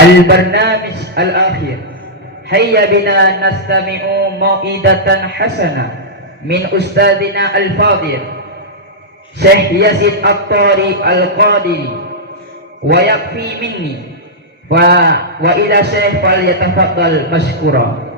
البرنامج الأخير هيا بنا نستمع موعظة حسنة من أستاذنا الفاضل شيخ يزيد الطاري القادري ويكفي مني وإلى شيخ فليتفضل مشكورا.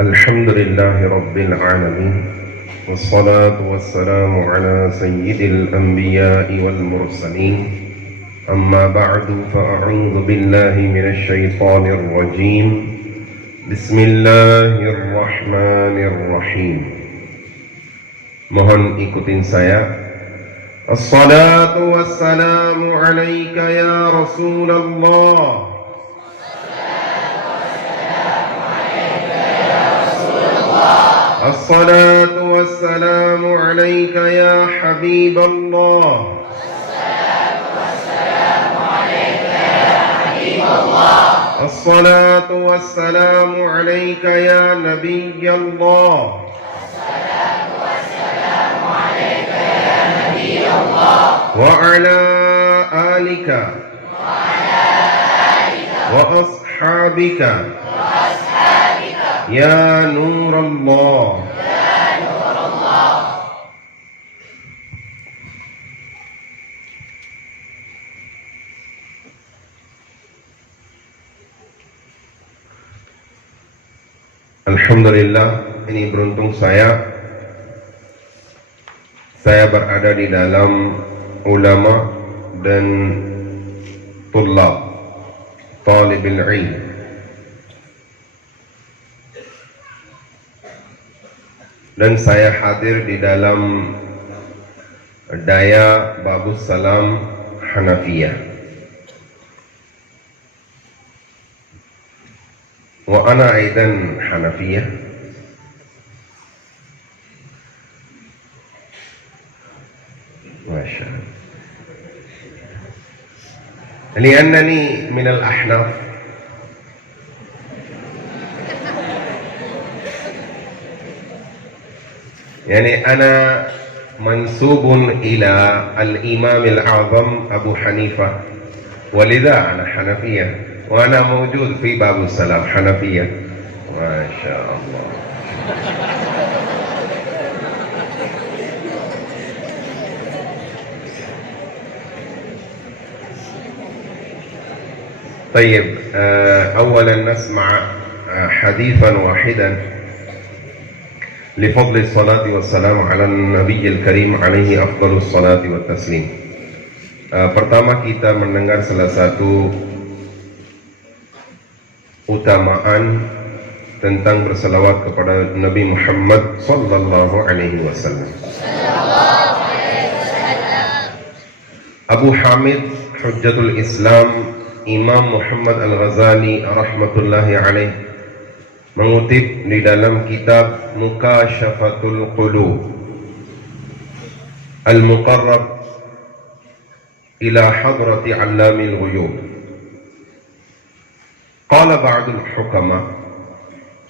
الحمد لله رب العالمين والصلاة والسلام على سيد الأنبياء والمرسلين أما بعد فأعوذ بالله من الشيطان الرجيم بسم الله الرحمن الرحيم. Mohon ikutin saya. Assalatu wassalamu alaika ya Rasulullah. الصلاة والسلام عليك يا حبيب الله. الصلاة والسلام عليك يا حبيب الله. الصلاة والسلام عليك يا نبي الله. الصلاة والسلام عليك يا نبي الله. وعلى آلك وأصحابك Ya Nur Allah. Ya Nur Allah. Alhamdulillah, ini beruntung saya berada di dalam ulama dan talibul ilm. Dan saya hadir di dalam Daya Babus Salam Hanafiyah. Wa ana aidan Hanafiyah. Masya Allah. Liannani min al-ahnaf. Yani ana mansubun ila al-imam al-a'zam Abu Hanifah walidha ana Hanafiyah wa ana mawjud fi Babus Salam Hanafiyah. Masya Allah. طيب أولا نسمع حديثا واحدا لفضل الصلاة والسلام على النبي الكريم عليه أفضل الصلاة والتسليم. Pertama kita mendengar salah satu utamaan tentang berselawat kepada Nabi Muhammad sallallahu alaihi wasallam. Abu Hamid Hujjatul Islam Imam Muhammad Al-Ghazali rahmatullahi alaihi mengutip di dalam kitab Mukashafatul Qulub Al-Muqarrab ila hadrati Allamil Ghuyub. Qala ba'dul hukama,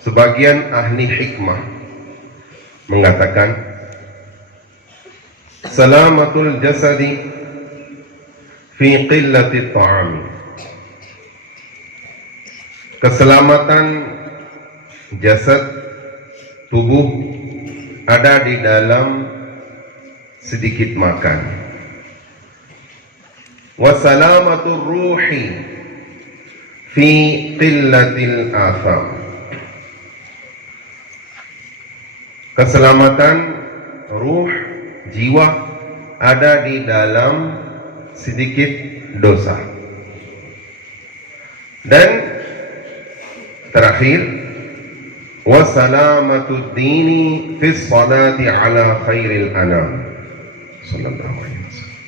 sebagian ahli hikmah mengatakan, salamatul jasadi fi qillati ta'ami, keselamatan jasad tubuh ada di dalam sedikit makan. Wa salamatur ruhi fi qillatil atham, keselamatan ruh jiwa ada di dalam sedikit dosa. Dan terakhir, wasalamatud dini fis salati ala khairil anam sallallahu alaihi wasallam,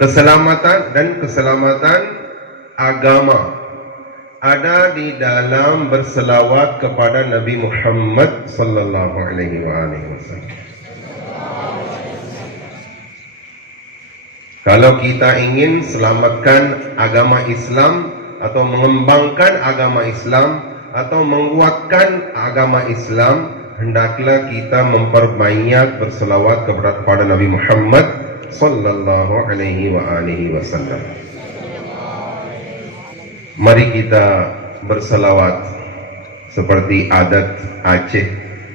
keselamatan dan keselamatan agama ada di dalam berselawat kepada Nabi Muhammad sallallahu alaihi wasallam. Kalau kita ingin selamatkan agama Islam atau mengembangkan agama Islam atau menguatkan agama Islam, hendaklah kita memperbanyak berselawat kepada Nabi Muhammad sallallahu alaihi wasallam. Mari kita berselawat seperti adat Aceh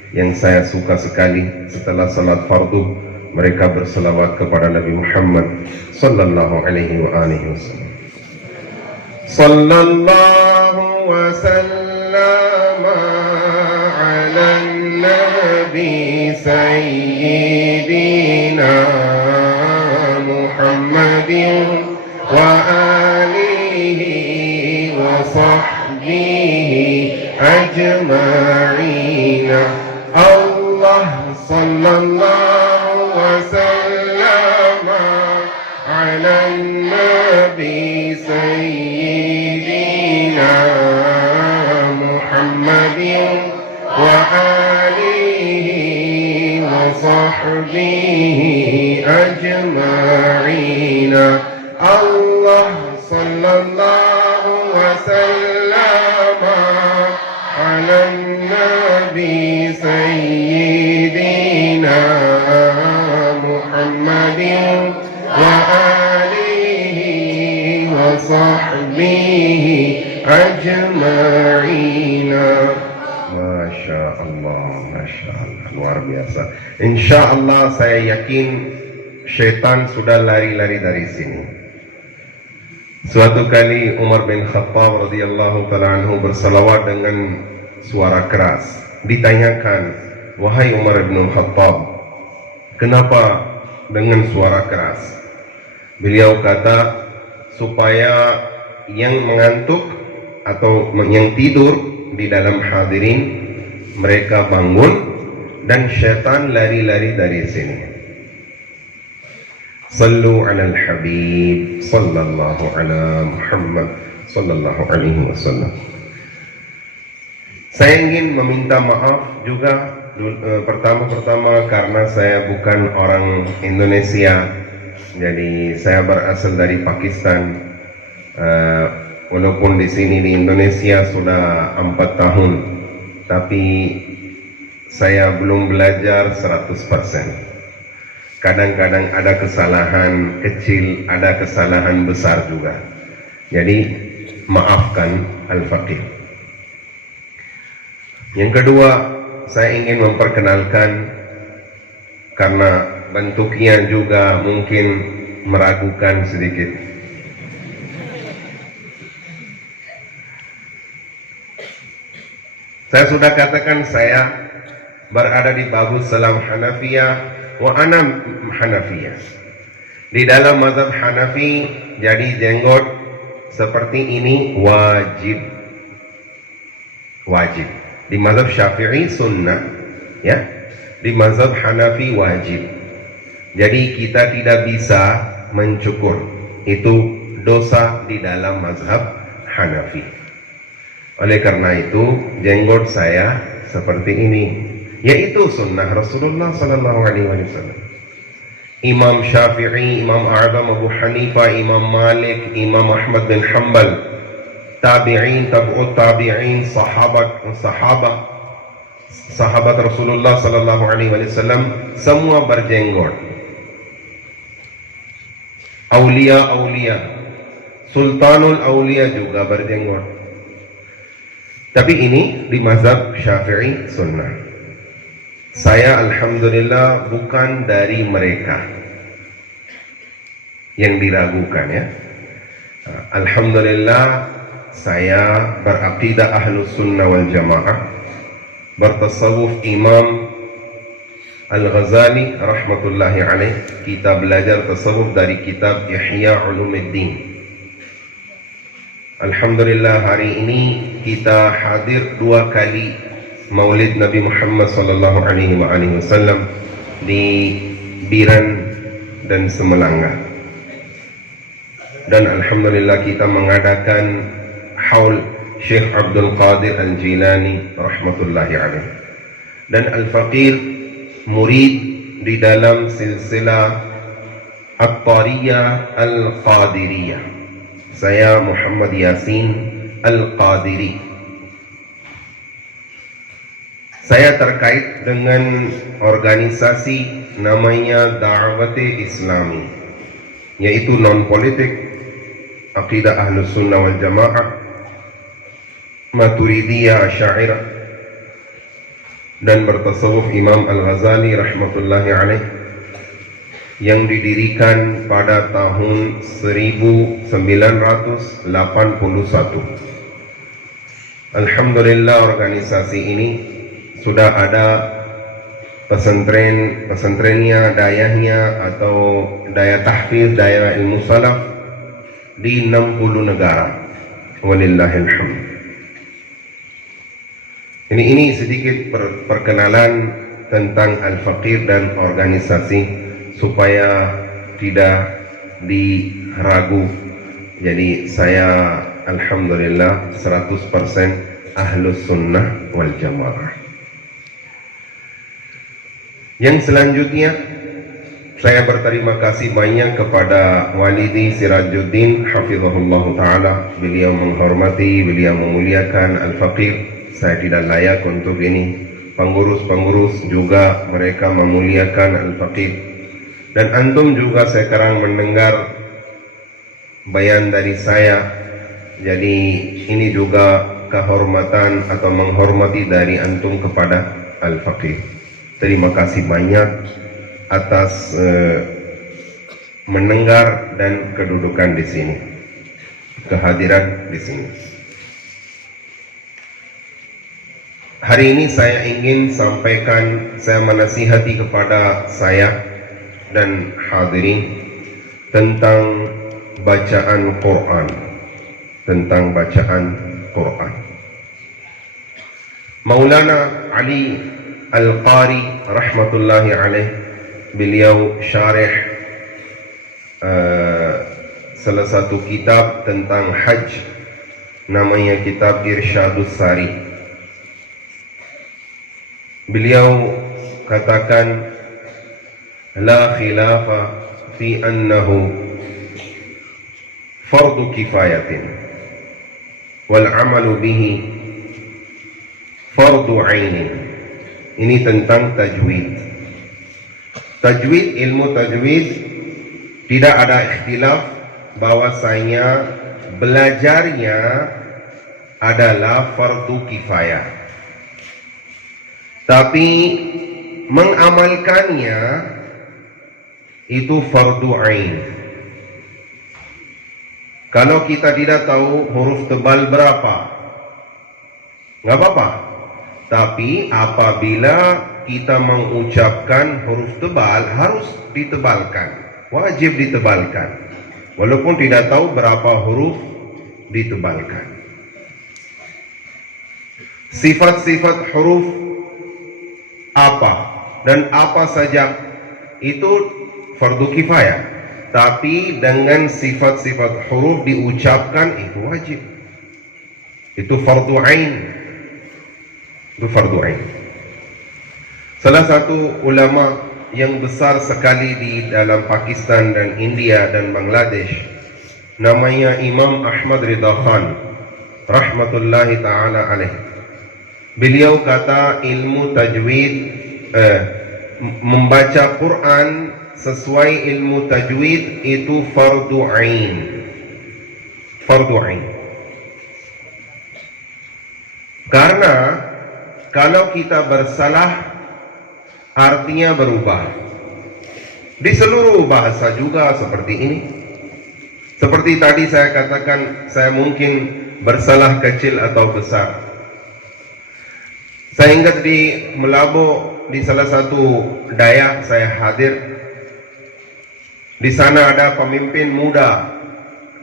yang saya suka sekali. Setelah salat fardu, mereka berselawat kepada Nabi Muhammad sallallahu alaihi wasallam. Sallallahu wasallam ala nabi sayyidina Muhammadin wa alihi wa sahbihi ajma'in. Allah sallallahu wasallam ala nabi sayyidina Muhammadin wa alihi wa sahbihi ajma'in. Allah sallallahu wasallam ala nabi sayyidina Muhammadin wa alihi wa sahbihi ajma'in. Masya Allah, Masya Allah, luar biasa. Insya Allah saya yakin syaitan sudah lari-lari dari sini. Suatu kali Umar bin Khattab radhiyallahu ta'ala anhu bersalawat dengan suara keras. Ditanyakan, wahai Umar bin Khattab, kenapa dengan suara keras? Beliau kata, supaya yang mengantuk atau yang tidur di dalam hadirin mereka bangun dan syaitan lari-lari dari sini. Sallu ala al-habib sallallahu ala Muhammad sallallahu alaihi wasallam. Saya ingin meminta maaf juga pertama-tama karena saya bukan orang Indonesia. Jadi saya berasal dari Pakistan. Walaupun di sini di Indonesia sudah 4 tahun, tapi saya belum belajar 100%. Kadang-kadang ada kesalahan kecil, ada kesalahan besar juga. Jadi maafkan Al-Faqih. Yang kedua, saya ingin memperkenalkan, karena bentuknya juga mungkin meragukan sedikit. Saya sudah katakan saya berada di Babus Salam Hanafiyah wa ana Hanafiyah. Di dalam mazhab Hanafi, jadi jenggot seperti ini wajib. Wajib. Di mazhab Syafi'i sunnah, ya. Di mazhab Hanafi wajib. Jadi kita tidak bisa mencukur. Itu dosa di dalam mazhab Hanafi. Oleh karena itu, jenggot saya seperti ini, yaitu sunnah Rasulullah sallallahu alaihi wasallam. Imam Syafi'i, Imam A'zam Abu Hanifah, Imam Malik, Imam Ahmad bin Hanbal, tabi'in, tabu'ut tabi'in, sahabat Rasulullah sallallahu alaihi wasallam semua berjenggot. Aulia, Sultanul Aulia juga berjenggot. Tapi ini di mazhab Syafi'i sunnah. Saya alhamdulillah bukan dari mereka yang diragukan, ya. Alhamdulillah saya beraqidah ahlus sunnah wal jamaah, bertasawuf Imam Al-Ghazali rahmatullahi alaih. Kita belajar tasawuf dari kitab Ihya Ulumuddin. Alhamdulillah hari ini kita hadir 2 kali Maulid Nabi Muhammad sallallahu alaihi wasallam di Biran dan Semelanga. Dan alhamdulillah kita mengadakan haul Syekh Abdul Qadir Al-Jilani rahmatullahi alaih. Dan Al-Faqir murid di dalam silsilah At-Tariyah Al-Qadiriyah. Saya Muhammad Yasin Al-Qadiri. Saya terkait dengan organisasi namanya Da'wati Islami, yaitu non-politik, akidah Ahlus Sunnah wal Jamaah, Maturidiyah, Asy'ariyah, dan bertasawuf Imam Al-Ghazali rahmatullahi alaih, yang didirikan pada tahun 1981. Alhamdulillah, organisasi ini sudah ada pesantrennya, dayahnya atau daya tahfiz, daya ilmu salaf di 60 negara. Walillahil hamd. Ini sedikit perkenalan tentang Al-Faqir dan organisasi supaya tidak diragu. Jadi saya alhamdulillah 100% Ahlus Sunnah wal Jamaah. Yang selanjutnya, saya berterima kasih banyak kepada Walidi Sirajuddin hafizahullah ta'ala. Beliau menghormati, beliau memuliakan Al-Faqir. Saya tidak layak untuk ini. Pengurus-pengurus juga mereka memuliakan Al-Faqir. Dan antum juga sekarang mendengar bayan dari saya. Jadi ini juga kehormatan atau menghormati dari antum kepada Al-Faqir. Terima kasih banyak atas mendengar dan kedudukan di sini, kehadiran di sini. Hari ini saya ingin sampaikan, saya menasihati kepada saya dan hadirin tentang bacaan Quran, Maulana Ali Al-Qari rahmatullahi alaih, beliau syarih salah satu kitab tentang haji, namanya kitab Irsyadus Sari. Beliau katakan, la khilafa fi annahu fardu kifayatin wal amalu bihi fardu ainin. Ini tentang tajwid. Tajwid, ilmu tajwid, tidak ada ikhtilaf bahwasanya belajarnya adalah fardu kifayah. Tapi mengamalkannya itu fardu ain. Kalau kita tidak tahu huruf tebal berapa, nggak apa-apa. Tapi apabila kita mengucapkan huruf tebal, harus ditebalkan, wajib ditebalkan, walaupun tidak tahu berapa huruf ditebalkan. Sifat-sifat huruf apa dan apa saja itu fardu kifayah, tapi dengan sifat-sifat huruf diucapkan itu wajib, itu fardu ain, itu fardu ain. Salah satu ulama yang besar sekali di dalam Pakistan dan India dan Bangladesh, namanya Imam Ahmad Ridha Khan rahmatullahi ta'ala alaih. Beliau kata ilmu tajwid, membaca Quran sesuai ilmu tajwid itu fardu ain. Fardu ain. Karena kalau kita bersalah, artinya berubah. Di seluruh bahasa juga seperti ini. Seperti tadi saya katakan, saya mungkin bersalah kecil atau besar. Saya ingat di Melabo, di salah satu daya saya hadir. Di sana ada pemimpin muda,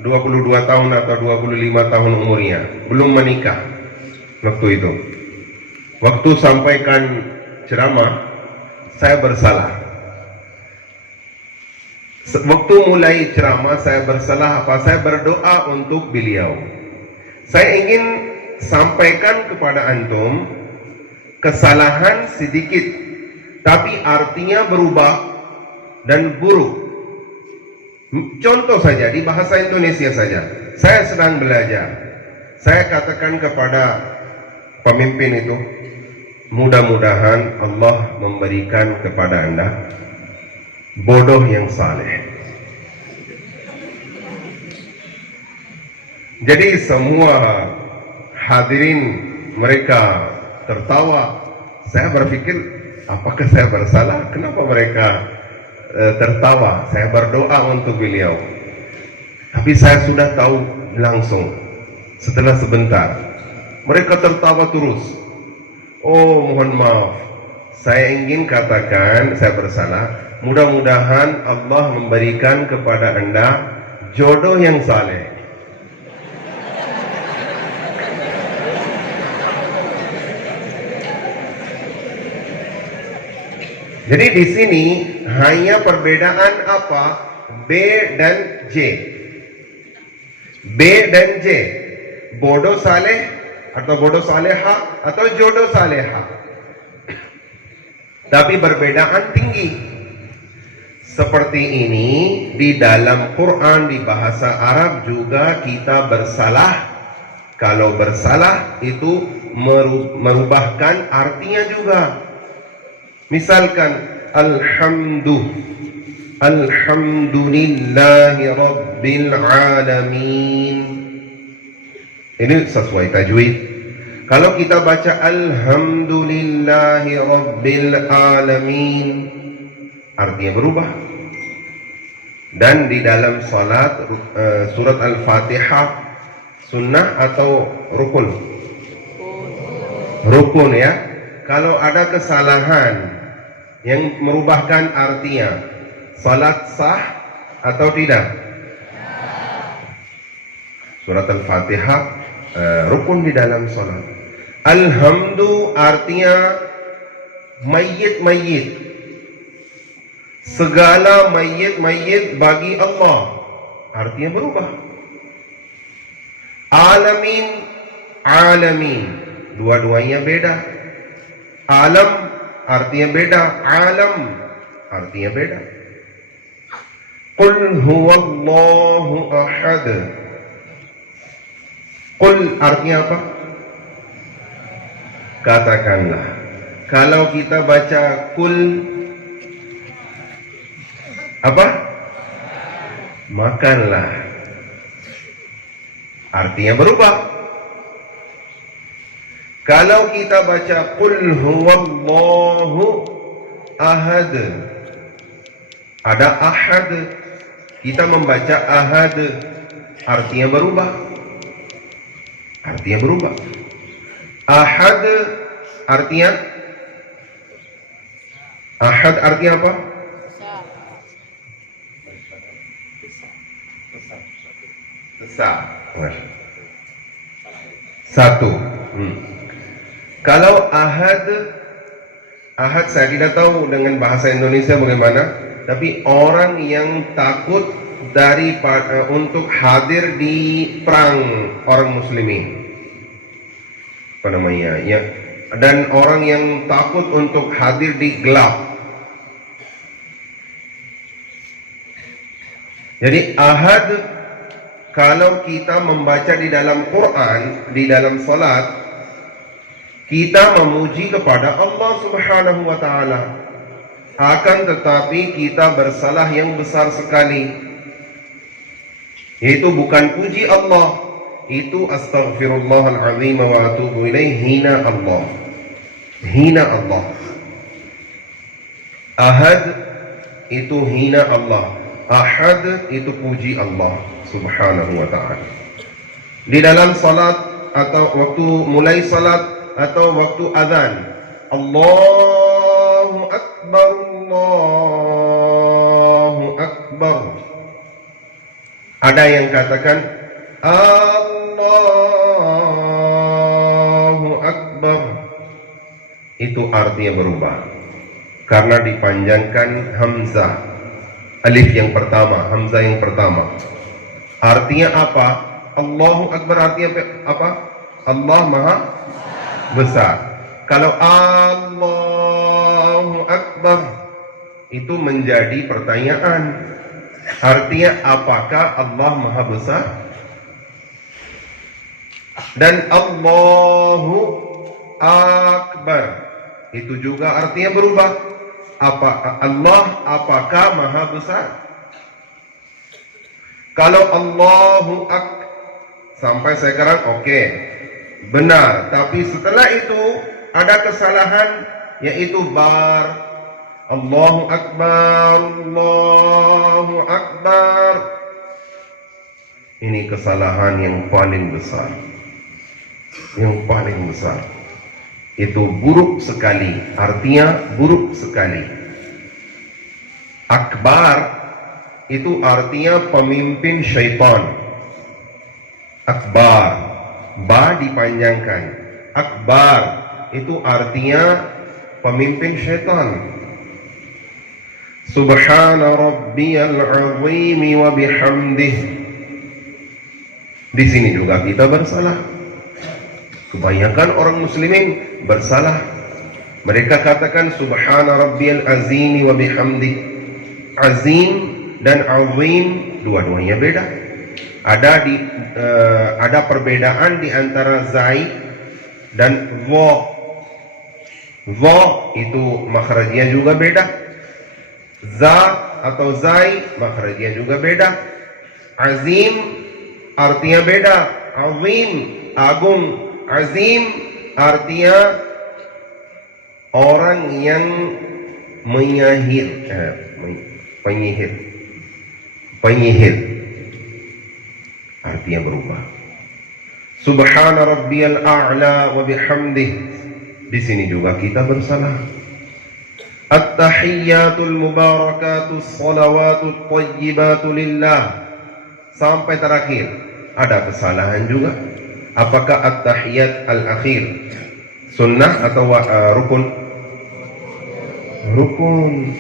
22 tahun atau 25 tahun umurnya, belum menikah waktu itu. Waktu sampaikan ceramah, saya bersalah. Waktu mulai ceramah saya bersalah apa? Saya berdoa untuk beliau. Saya ingin sampaikan kepada antum kesalahan sedikit, tapi artinya berubah dan buruk. Contoh saja di bahasa Indonesia saja. Saya sedang belajar. Saya katakan kepada pemimpin itu, mudah-mudahan Allah memberikan kepada Anda bodoh yang saleh. Jadi semua hadirin mereka tertawa. Saya berpikir, apakah saya bersalah? Kenapa mereka tertawa? Saya berdoa untuk beliau. Tapi saya sudah tahu langsung. Setelah sebentar, mereka tertawa terus. Oh, mohon maaf. Saya ingin katakan saya bersalah. Mudah-mudahan Allah memberikan kepada Anda jodoh yang saleh. Jadi di sini hanya perbedaan apa? B dan J. B dan J. Bodoh saleh atau bodoh saleha atau jodoh saleha. Tapi perbedaan tinggi. Seperti ini di dalam Quran, di bahasa Arab juga kita bersalah. Kalau bersalah itu merubahkan artinya juga. Misalkan Alhamdulillahi Rabbil Alamin. Ini sesuai tajwid. Kalau kita baca Alhamdulillahi Rabbil Alamin, artinya berubah. Dan di dalam salat surat Al-Fatihah sunnah atau rukun? Rukun ya. Kalau ada kesalahan yang merubahkan artinya, salat sah atau tidak? Surat Al-Fatihah rukun di dalam salat. Alhamdu artinya mayit-mayit. Segala mayit-mayit bagi Allah, artinya berubah. Alamin, alamin, dua-duanya beda. Alam artinya beda, alam artinya beda. Qul huwallahu ahad. Qul artinya apa? Katakanlah. Kalau kita baca kul, apa? Makanlah. Artinya berubah. Kalau kita baca qul huwallahu ahad, ada ahad, kita membaca ahad, artinya berubah. Artinya berubah. Ahad artinya apa? Besar. Satu. Kalau ahad saya tidak tahu dengan bahasa Indonesia bagaimana, tapi orang yang takut untuk hadir di perang orang muslimin, apa namanya ya, dan orang yang takut untuk hadir di gelap. Jadi ahad, kalau kita membaca di dalam Quran, di dalam salat, kita memuji kepada Allah Subhanahu wa ta'ala. Akan tetapi kita bersalah yang besar sekali. Itu bukan puji Allah, itu astaghfirullahaladzim wa atubu ilaih, hina Allah. Hina Allah. Ahad itu hina Allah. Ahad itu puji Allah Subhanahu wa ta'ala. Di dalam salat atau waktu mulai salat atau waktu azan, Allahu Akbar, Allahu Akbar. Ada yang katakan Allahu Akbar. Itu artinya berubah karena dipanjangkan hamzah, alif yang pertama, hamzah yang pertama. Artinya apa? Allahu Akbar artinya apa? Allah Maha Besar. Kalau Allahu Akbar itu menjadi pertanyaan. Artinya apakah Allah Maha Besar? Dan Allahu Akbar itu juga artinya berubah. Apakah Maha Besar? Kalau Allahu sampai sekarang oke, benar. Tapi setelah itu ada kesalahan, yaitu bar. Allahu Akbar, Allahu Akbar. Ini kesalahan yang paling besar. Yang paling besar. Itu buruk sekali. Artinya buruk sekali. Akbar itu artinya pemimpin syaitan. Akbar, ba dipanjangkan. Akbar itu artinya pemimpin syaitan. Subhana rabbiyal azim wa bihamdih. Di sini juga kita bersalah. Kebanyakan orang muslimin bersalah. Mereka katakan subhana rabbiyal azim wa bihamdih. Azim dan azim dua-duanya beda. Ada perbedaan di antara zai dan dha. Dha itu makhrajnya juga beda. Za atau zai makhrajnya juga beda. Azim artinya beda. Azim agung. Azim artinya orang yang penyihir artinya berubah. Subhana rabbiyal a'la wa bihamdih. Di sini juga kita bersalah. At-tahiyyatul mubarakatus salawatut thayyibatu lillah. Sampai terakhir ada kesalahan juga. Apakah at-tahiyyat al-akhir sunnah atau rukun? Rukun.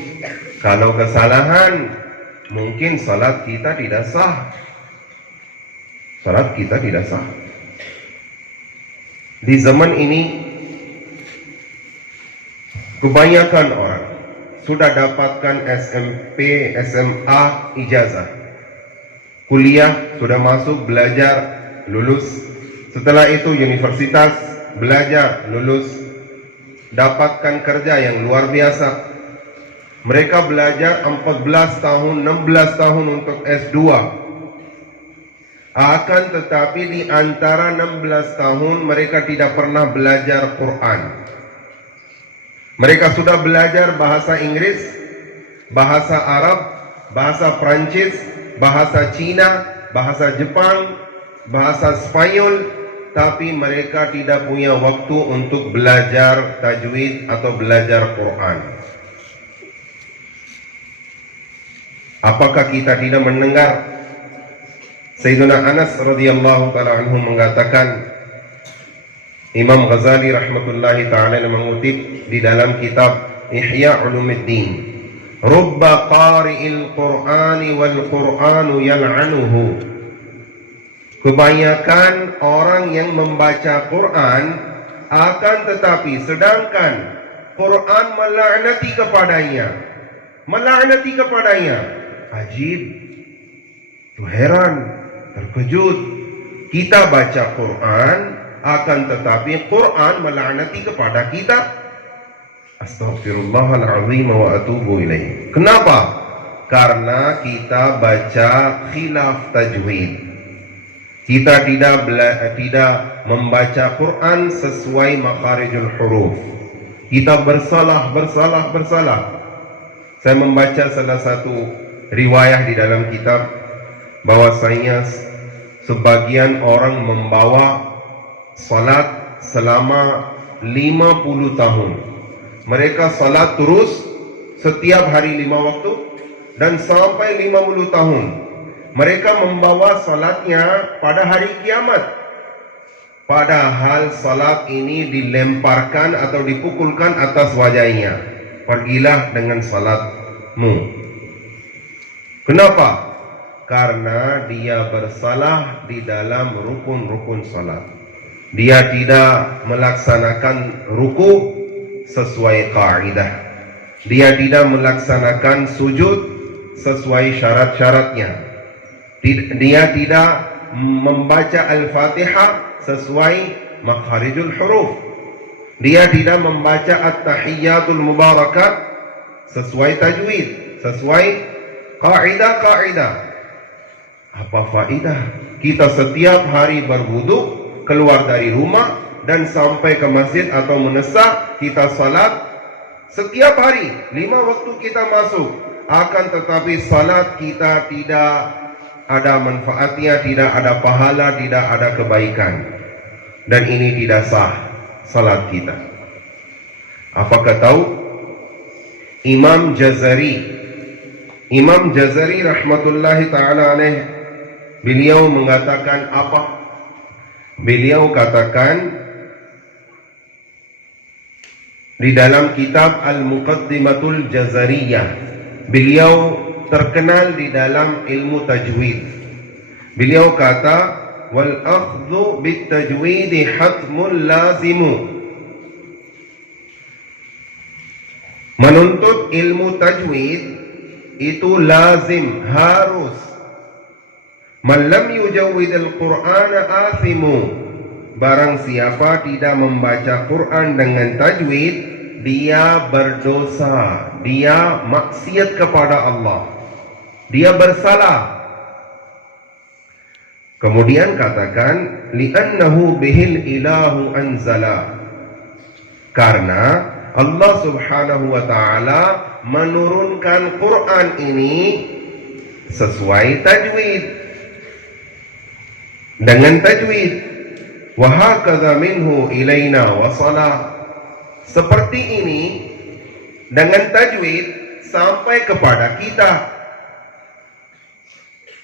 Kalau kesalahan, mungkin salat kita tidak sah. Salat kita tidak sah. Di zaman ini kebanyakan orang sudah dapatkan SMP, SMA, ijazah. Kuliah sudah masuk, belajar, lulus. Setelah itu universitas, belajar, lulus. Dapatkan kerja yang luar biasa. Mereka belajar 14 tahun, 16 tahun untuk S2. Akan tetapi di antara 16 tahun mereka tidak pernah belajar Quran. Mereka sudah belajar bahasa Inggris, bahasa Arab, bahasa Prancis, bahasa Cina, bahasa Jepang, bahasa Spanyol, tapi mereka tidak punya waktu untuk belajar tajwid atau belajar Quran. Apakah kita tidak mendengar Sayyidina Anas radhiyallahu ta'ala anhu mengatakan, Imam Ghazali rahmatullahi ta'ala mengutip di dalam kitab Ihya Ulumuddin, Rubba qari'il Qur'ani wal Qur'anu yal'anuhu. Kebanyakan orang yang membaca Quran, akan tetapi sedangkan Quran melaknati kepadanya. Melaknati kepadanya. Ajib. Itu heran, terkejut. Kita baca Quran, akan tetapi Quran melaknati kepada kita. Astaghfirullahaladzim wa atubu ilaih. Kenapa? Karena kita baca khilaf tajwid. Kita tidak membaca Quran sesuai makharijul huruf. Kita bersalah. Saya membaca salah satu riwayah di dalam kitab bahwasanya sebagian orang membawa salat selama 50 tahun. Mereka salat terus setiap hari 5 waktu dan sampai 50 tahun. Mereka membawa salatnya pada hari kiamat. Padahal salat ini dilemparkan atau dipukulkan atas wajahnya. Pergilah dengan salatmu. Kenapa? Karena dia bersalah di dalam rukun-rukun salat. Dia tidak melaksanakan ruku sesuai kaidah. Dia tidak melaksanakan sujud sesuai syarat-syaratnya. Dia tidak membaca Al-Fatihah sesuai makharijul huruf. Dia tidak membaca At-Tahiyyatul Mubarakat sesuai tajwid, sesuai kaidah-kaidah. Apa faedah kita setiap hari berwudu, keluar dari rumah dan sampai ke masjid atau menesak, kita salat setiap hari 5 waktu kita masuk, akan tetapi salat kita tidak ada manfaatnya, tidak ada pahala, tidak ada kebaikan, dan ini tidak sah salat kita. Apakah tahu Imam Jazari rahmatullahi ta'ala alaih, beliau mengatakan apa? Beliau katakan di dalam kitab Al-Muqaddimatul Jazariyah, beliau terkenal di dalam ilmu tajwid. Beliau kata, wal akhdhu bit tajwid hatmun lazimu. Menuntut ilmu tajwid itu lazim, harus. Man lam yujawwid al-Qur'ana athimu. Barang siapa tidak membaca Quran dengan tajwid, dia berdosa, dia maksiat kepada Allah, dia bersalah. Kemudian katakan, li'annahu bihil ilahu anzala. Karena Allah subhanahu wa ta'ala menurunkan Quran ini sesuai tajwid, dengan tajwid. Wa hakadha minhu ilaina wasala. Seperti ini dengan tajwid sampai kepada kita.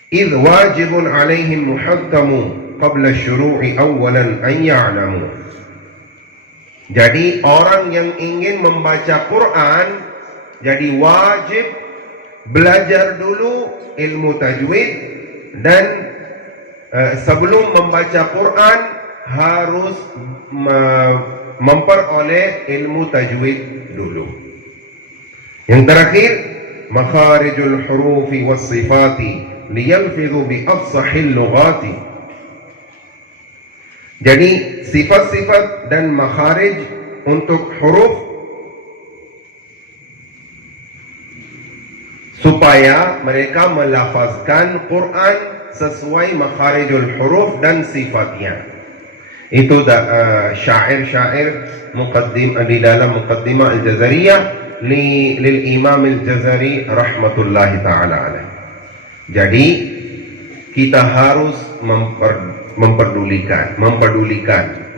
Idh wajibun alaihim muhakkamu qabla syuru'i awalan an ya'lamu. Jadi orang yang ingin membaca Quran, jadi wajib belajar dulu ilmu tajwid, dan sebelum membaca Quran harus memperoleh ilmu tajwid dulu. Yang terakhir, makharijul hurufi was sifati liyalfidhu bi afsahil lughati. Jadi sifat-sifat dan makharij untuk huruf supaya mereka melafazkan Quran sesuai makharijul huruf dan sifatnya. Itu syair-syair muqaddim di dalam Muqaddimah Al-Jazariyah lil Imam Al-Jazari rahmatullahi taala alaih. Jadi kita harus memperdulikan,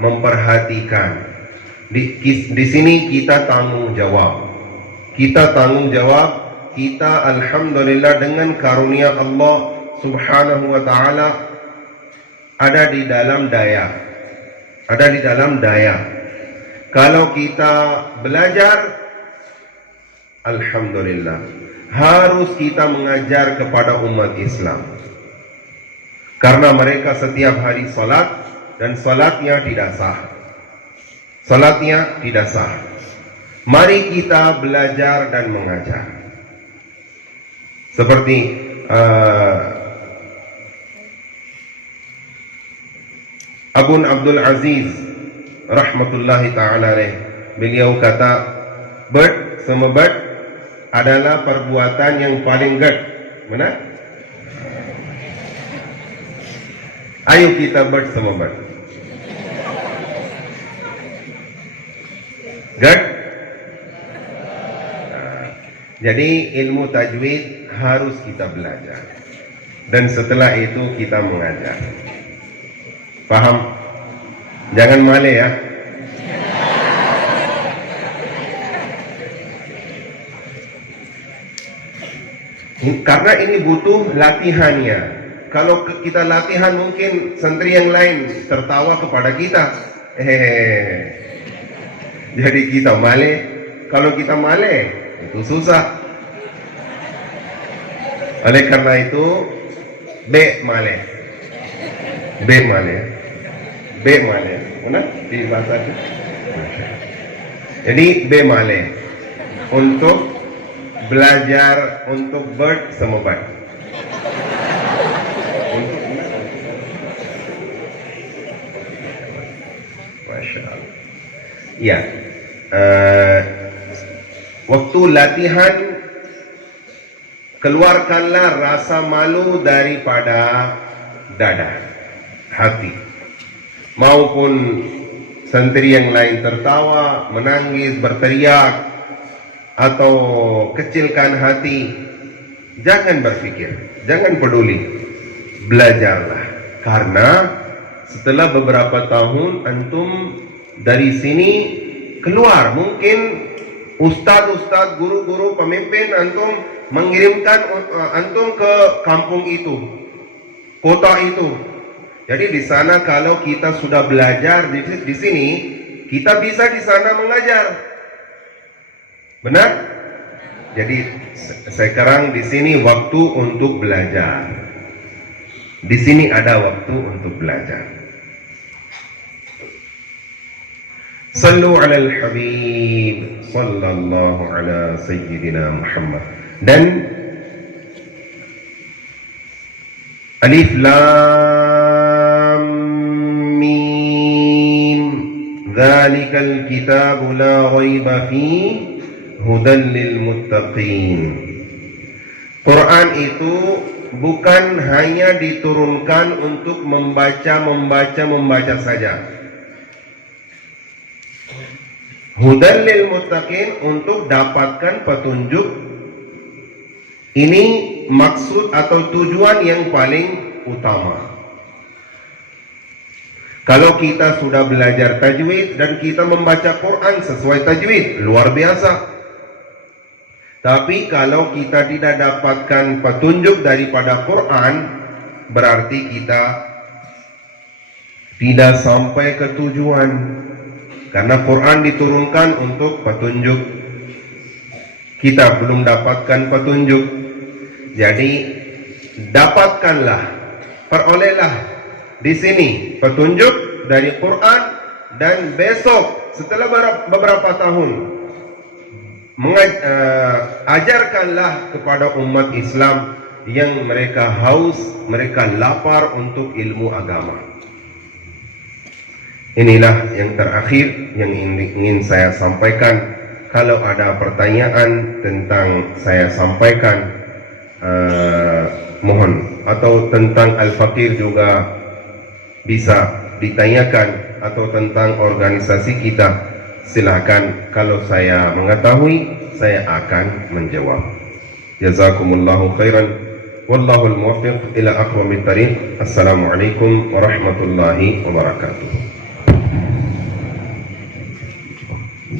memperhatikan. Di sini kita tanggung jawab. Kita alhamdulillah dengan karunia Allah subhanahu wa ta'ala ada di dalam daya. Kalau kita belajar, alhamdulillah, harus kita mengajar kepada umat Islam, karena mereka setiap hari salat dan salatnya tidak sah. Mari kita belajar dan mengajar. Seperti Abun Abdul Aziz rahmatullahi ta'ala alaih, beliau kata, bird sama bird adalah perbuatan yang paling gerd. Benar? Ayo kita bird sama bird. Gerd? Jadi ilmu tajwid harus kita belajar, dan setelah itu kita mengajar. Paham? Jangan male ya. Karena ini butuh latihannya. Kalau kita latihan, mungkin santri yang lain tertawa kepada kita. Jadi kita male. Kalau kita male, itu susah. Oleh karena itu, male. Mana di bahasa itu? Jadi male untuk belajar untuk bird sama bird. Masya Allah. Ya, waktu latihan keluarkanlah rasa malu daripada dada, hati, maupun santri yang lain tertawa, menangis, berteriak, atau kecilkan hati. Jangan berpikir, jangan peduli, belajarlah. Karena setelah beberapa tahun antum dari sini keluar, mungkin ustadz-ustadz, guru-guru, pemimpin antum mengirimkan antum ke kampung itu, kota itu. Jadi di sana kalau kita sudah belajar di sini, kita bisa di sana mengajar. Benar? Jadi sekarang di sini waktu untuk belajar. Di sini ada waktu untuk belajar. Sallu alal habib sallallahu ala sayyidina Muhammad. Dan alif lam mim dzalikal kitabu la raiba fihi hudan lil muttaqin. Quran itu bukan hanya diturunkan untuk membaca saja. Hudan lil muttaqin, untuk dapatkan petunjuk. Ini maksud atau tujuan yang paling utama. Kalau kita sudah belajar tajwid dan kita membaca Quran sesuai tajwid, luar biasa. Tapi kalau kita tidak dapatkan petunjuk daripada Quran, berarti kita tidak sampai ke tujuan. Karena Quran diturunkan untuk petunjuk. Kita belum dapatkan petunjuk. Jadi dapatkanlah, perolehlah di sini petunjuk dari Quran, dan besok setelah beberapa tahun ajarkanlah kepada umat Islam yang mereka haus, mereka lapar untuk ilmu agama. Inilah yang terakhir yang ingin saya sampaikan. Kalau ada pertanyaan tentang saya sampaikan, mohon, atau tentang Al-Fakir juga bisa ditanyakan, atau tentang organisasi kita, silakan. Kalau saya mengetahui, saya akan menjawab. Jazakumullahu khairan, wallahul muwaffiq ila aqwamit thariq. Assalamualaikum warahmatullahi wabarakatuh.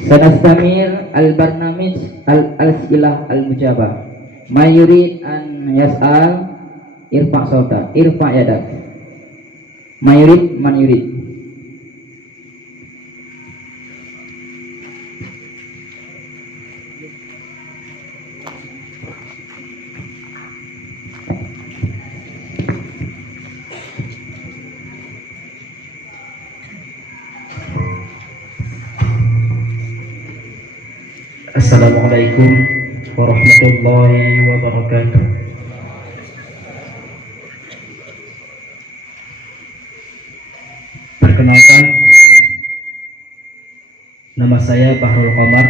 Sanastamir al-barnamij al-as'ilah al-mujabah. Mayurid an yas'al irfa' sauta, irfa' yadak. Mayurid man yurid. Assalamualaikum warahmatullahi wabarakatuh. Perkenalkan, nama saya Bahrul Qamar.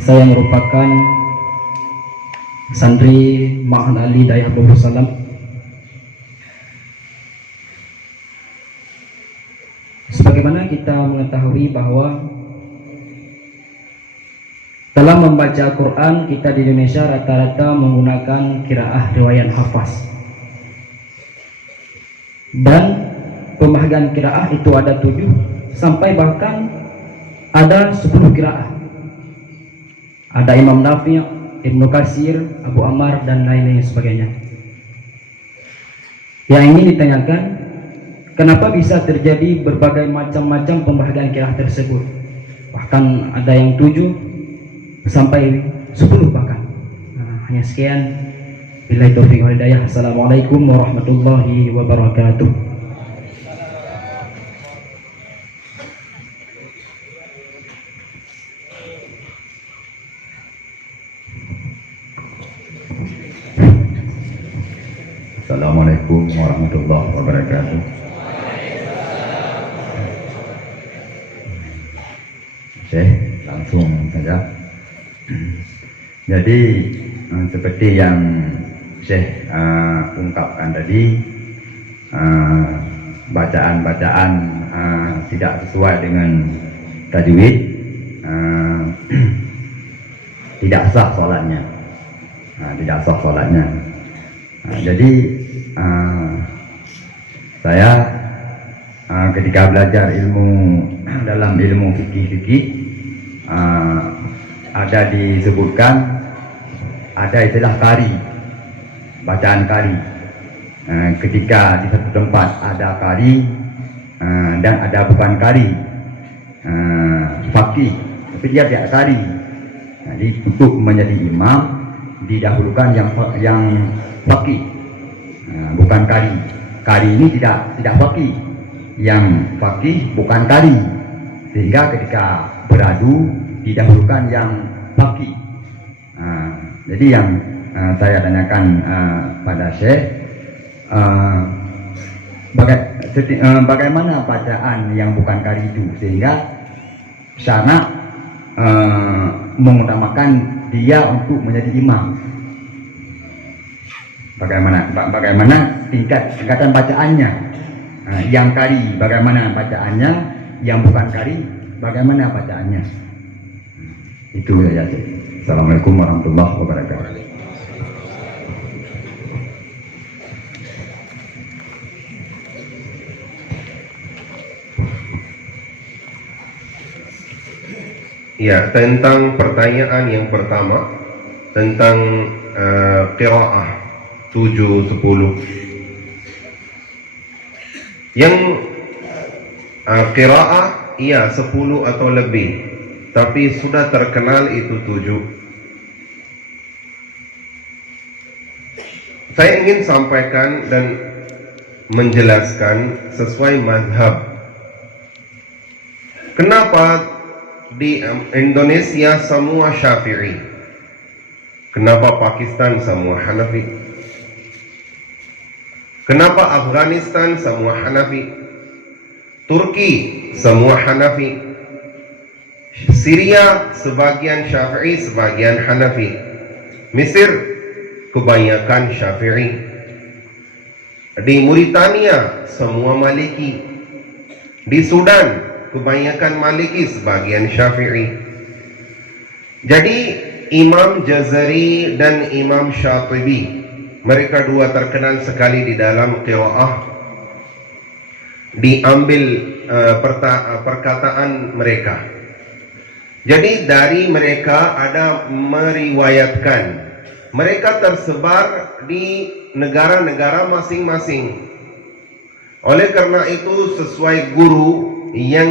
Saya merupakan santri Ma'had Ali Dayah Darussalam. Sebagaimana kita mengetahui bahwa dalam membaca Quran, kita di Indonesia rata-rata menggunakan qiraah riwayat hafaz. Dan pembahagian qiraah itu ada 7 sampai bahkan ada 10 qiraah. Ada Imam Nafi', Ibnu Katsir, Abu Ammar, dan lain-lain sebagainya. Yang ingin ditanyakan, kenapa bisa terjadi berbagai macam-macam pembahagian qiraah tersebut? Bahkan ada yang 7 sampai 10 bahkan. Hanya sekian. Billahi taufiq wal hidayah. Assalamualaikum warahmatullahi wabarakatuh. Assalamualaikum warahmatullahi wabarakatuh. Oke, langsung saja. Jadi seperti yang Syekh ungkapkan tadi, bacaan-bacaan tidak sesuai dengan tajwid, tidak sah sholatnya. Tidak sah sholatnya. Jadi saya ketika belajar ilmu dalam ilmu fikih ada disebutkan ada istilah kari, bacaan kari. Ketika di satu tempat ada kari dan ada bukan kari, fakih, tapi dia tidak kari. Jadi untuk menjadi imam didahulukan yang fakih, bukan kari. Kari ini tidak fakih, yang fakih bukan kari, sehingga ketika beradu didahulukan yang fakih. Jadi yang saya tanyakan pada Syekh, bagaimana bacaan yang bukan kari itu sehingga syarat mengutamakan dia untuk menjadi imam. Bagaimana tingkatan bacaannya? Yang kari bagaimana bacaannya? Yang bukan kari bagaimana bacaannya? Itu ya. Assalamualaikum warahmatullahi wabarakatuh. Ya, tentang pertanyaan yang pertama tentang qiraah 7-10. Yang qiraah iya 10 atau lebih, tapi sudah terkenal itu 7. Saya ingin sampaikan dan menjelaskan sesuai mazhab. Kenapa di Indonesia semua Syafi'i? Kenapa Pakistan semua Hanafi? Kenapa Afghanistan semua Hanafi? Turki semua Hanafi? Syria sebagian Syafi'i, sebagian Hanafi. Mesir kebanyakan Syafi'i. Di Mauritania semua Maliki. Di Sudan kebanyakan Maliki, sebagian Syafi'i. Jadi Imam Jazari dan Imam Syatibi, mereka dua terkenal sekali di dalam qiraah. Diambil perkataan mereka. Jadi dari mereka ada meriwayatkan, mereka tersebar di negara-negara masing-masing. Oleh karena itu sesuai guru yang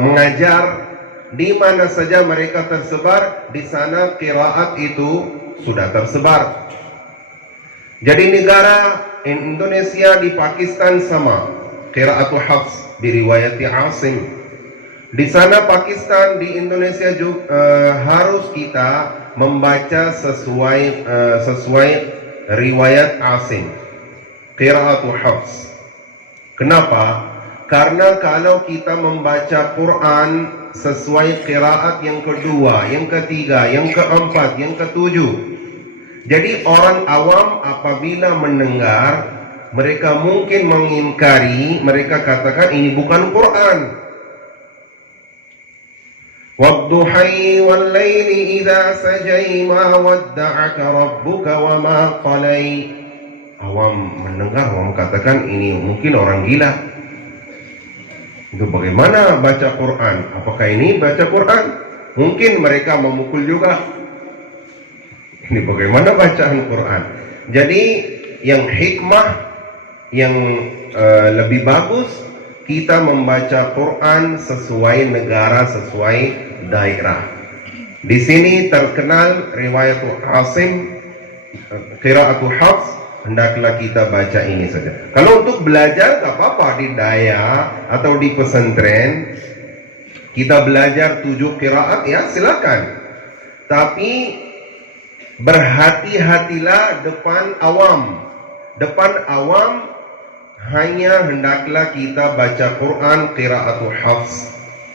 mengajar di mana saja mereka tersebar, di sana qiraat itu sudah tersebar. Jadi negara Indonesia di Pakistan sama, qiraatu Hafs diriwayati Asim. Di sana Pakistan, di Indonesia juga harus kita membaca sesuai riwayat Asim, qiraatu Hafs. Kenapa? Karena kalau kita membaca Quran sesuai qiraat yang kedua, yang ketiga, yang keempat, yang ketujuh, jadi orang awam apabila mendengar, mereka mungkin mengingkari, mereka katakan ini bukan Quran. Wadduhai wal laili idza sajai ma wadda'aka rabbuka wa ma qalai. Awam mendengar, awam katakan ini mungkin orang gila. Itu bagaimana baca Quran? Apakah ini baca Quran? Mungkin mereka memukul juga. Ini bagaimana bacaan Quran? Jadi yang hikmah, yang lebih bagus, kita membaca Quran sesuai negara, sesuai daerah. Di sini terkenal riwayat Asim, qiraatu Hafs, hendaklah kita baca ini saja. Kalau untuk belajar tak apa-apa di daya atau di pesantren kita belajar 7 qiraat, ya silakan. Tapi berhati-hatilah depan awam. depan awam hanya hendaklah kita baca Quran qiraatul hafs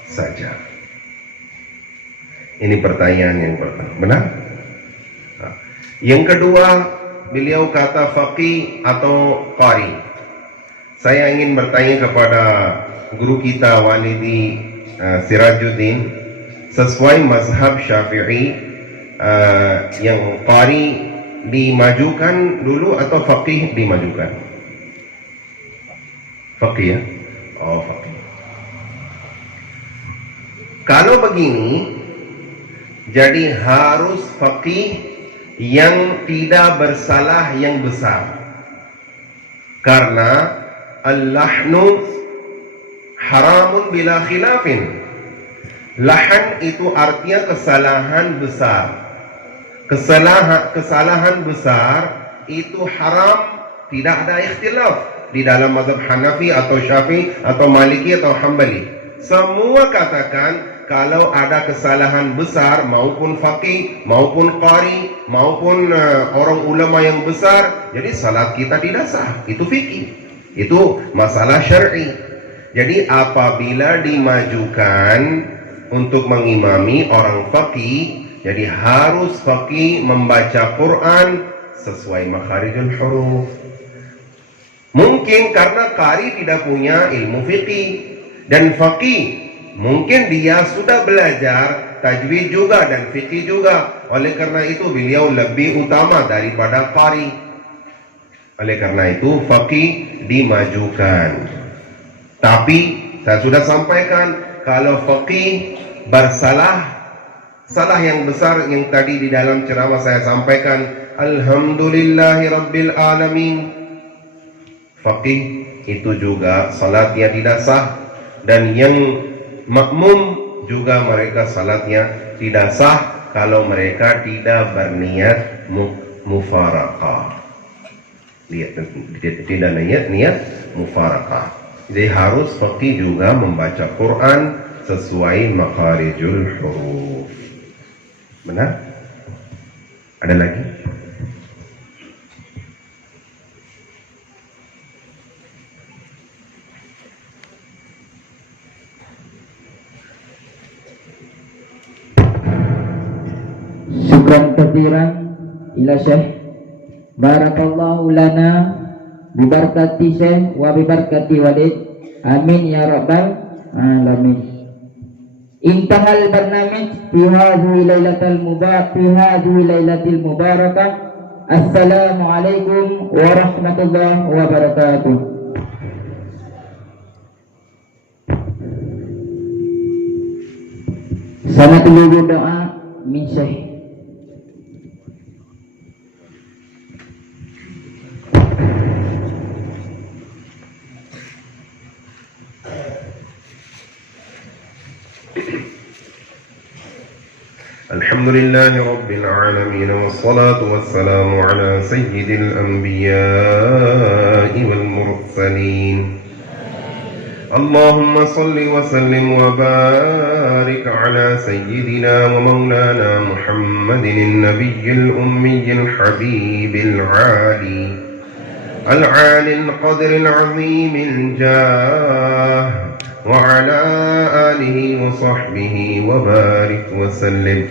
saja. Ini pertanyaan yang pertama, benar? Nah, yang kedua, beliau kata faqih atau qari. Saya ingin bertanya kepada guru kita Walidi Sirajuddin, sesuai mazhab Syafi'i, yang qari dimajukan dulu atau faqih dimajukan? Faqih ya? Oh, faqih. Kalau begini, jadi harus faqih yang tidak bersalah yang besar. Karena al-lahnu haramun bila khilafin. Lahan itu artinya kesalahan besar. Kesalahan besar itu haram, tidak ada ikhtilaf di dalam mazhab Hanafi atau Syafi'i atau Maliki atau Hambali. Semua katakan kalau ada kesalahan besar, maupun faqih, maupun qari, maupun orang ulama yang besar, jadi salat kita tidak sah. Itu fikih, itu masalah syar'i. Jadi apabila dimajukan untuk mengimami orang faqih, jadi harus faqih membaca Quran sesuai makharijul huruf. Mungkin karena qari tidak punya ilmu fikih, dan faqih mungkin dia sudah belajar tajwid juga dan fikih juga. Oleh karena itu beliau lebih utama daripada qari. Oleh karena itu faqih dimajukan. Tapi saya sudah sampaikan, kalau faqih bersalah, salah yang besar yang tadi di dalam ceramah saya sampaikan, alhamdulillahi rabbil alamin, faqih itu juga salatnya tidak sah. Dan yang makmum juga mereka salatnya tidak sah kalau mereka tidak berniat mufaraqah. Tidak niat mufaraqah. Jadi harus faqih juga membaca Quran sesuai makharijul huruf. Benar? Ada lagi? Syukran katsiran ila Syekh. Barakallahu lana bibarakati Syekh wa bibarakati Walid. Amin ya rabbal alamin. Intahal barnamij fi hadhihi lailatil mubarakah. Assalamu alaikum warahmatullahi wabarakatuh. Sama tunggu doa min Syekh. الحمد لله رب العالمين والصلاة والسلام على سيد الأنبياء والمرسلين. اللهم صل وسلم وبارك على سيدنا ومولانا محمد النبي الأمي الحبيب العالي القدر العظيم الجاه، وعلى آله وصحبه وبارك وسلم.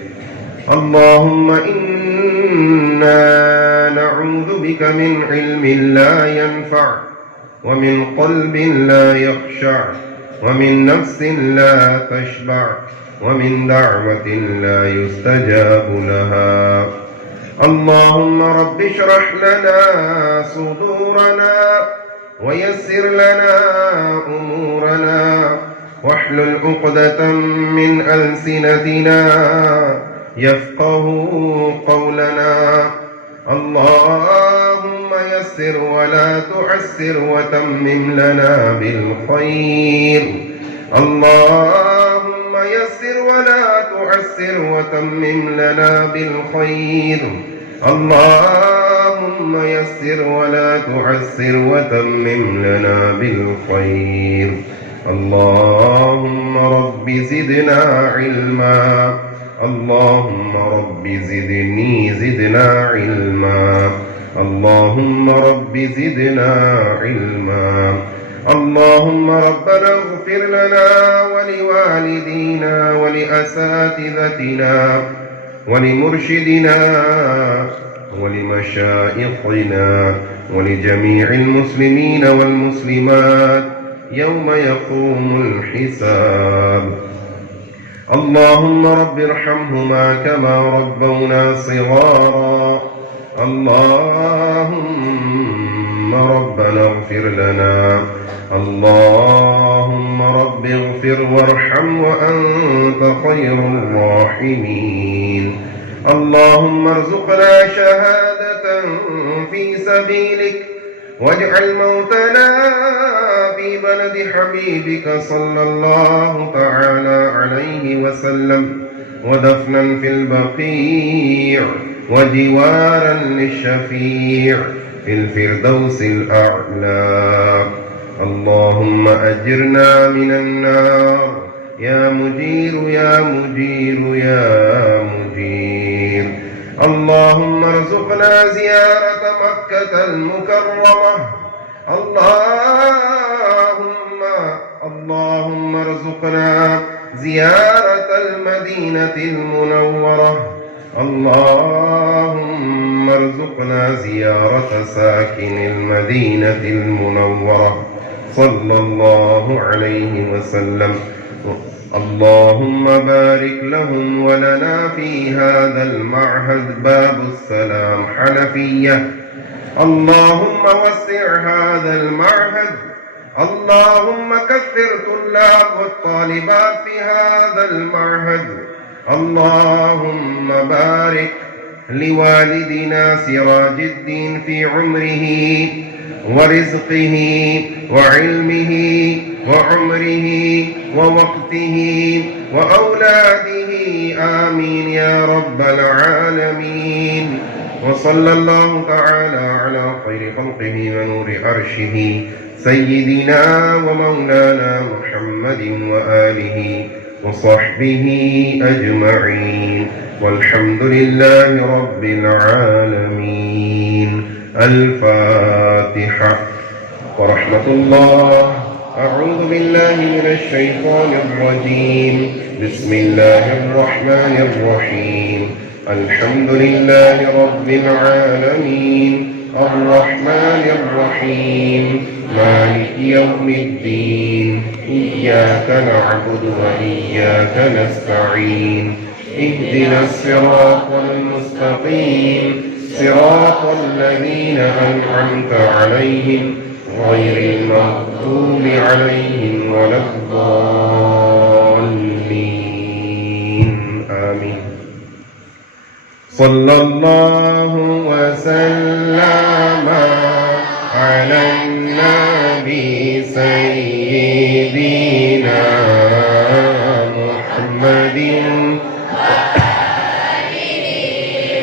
اللهم إنا نعوذ بك من علم لا ينفع، ومن قلب لا يخشع، ومن نفس لا تشبع، ومن دعوة لا يستجاب لها. اللهم رب اشرح لنا صدورنا ويسر لنا أمورنا واحلل عقدة من ألسنتنا يفقه قولنا. اللهم يسر ولا تعسر وتمم لنا بالخير. اللهم يسر ولا تعسر وتمم لنا بالخير. اللهم يسر ولا تعسر وتمم لنا بالخير. اللهم رب زدنا علما. اللهم رب زدنا علما. اللهم رب زدنا علما اللهم ربنا اغفر لنا ولوالدينا ولأساتذتنا ولمرشدنا ولمشائخنا ولجميع المسلمين والمسلمات يوم يقوم الحساب اللهم رب ارحمهما كما ربونا صغارا اللهم ربنا اغفر لنا اللهم رب اغفر وارحم وأنت خير الراحمين اللهم ارزقنا شهادة في سبيلك واجعل موتنا في بلد حبيبك صلى الله تعالى عليه وسلم ودفنا في البقيع وجوارا للشفيع في الفردوس الأعلى اللهم أجرنا من النار يا مجير يا مجير يا مجير اللهم ارزقنا زيارة مكة المكرمة اللهم ارزقنا زيارة المدينة المنورة اللهم ارزقنا زيارة ساكن المدينة المنورة صلى الله عليه وسلم اللهم بارك لهم ولنا في هذا المعهد باب السلام حنفية اللهم وسع هذا المعهد اللهم كثر طلاب والطالبات في هذا المعهد اللهم بارك لوالدنا سراج الدين في عمره ورزقه وعلمه وعمره ووقته وأولاده آمين يا رب العالمين وصلى الله تعالى على خير خلقه ونور عرشه سيدنا ومولانا محمد وآله وصحبه أجمعين والحمد لله رب العالمين الفاتحة ورحمة الله أعوذ بالله من الشيطان الرجيم بسم الله الرحمن الرحيم الحمد لله رب العالمين الرحمن الرحيم مالك يوم الدين إياك نعبد وإياك نستعين اهدنا الصراط المستقيم صراط الذين أنعمت عليهم غير المغضوب عليهم ولا الضالين آمين صلى الله وسلم على النبي سيدنا محمد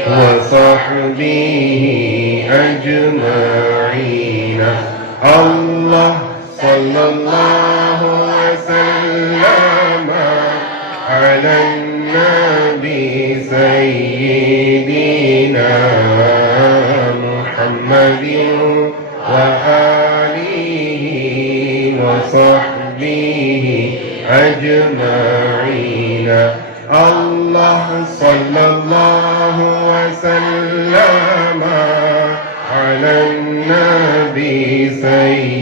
وصحبه أجمعين الله صلى الله وسلم على النبي سيدنا محمد وآله وصحبه أجمعين الله صلى الله وسلم على النبي سيدنا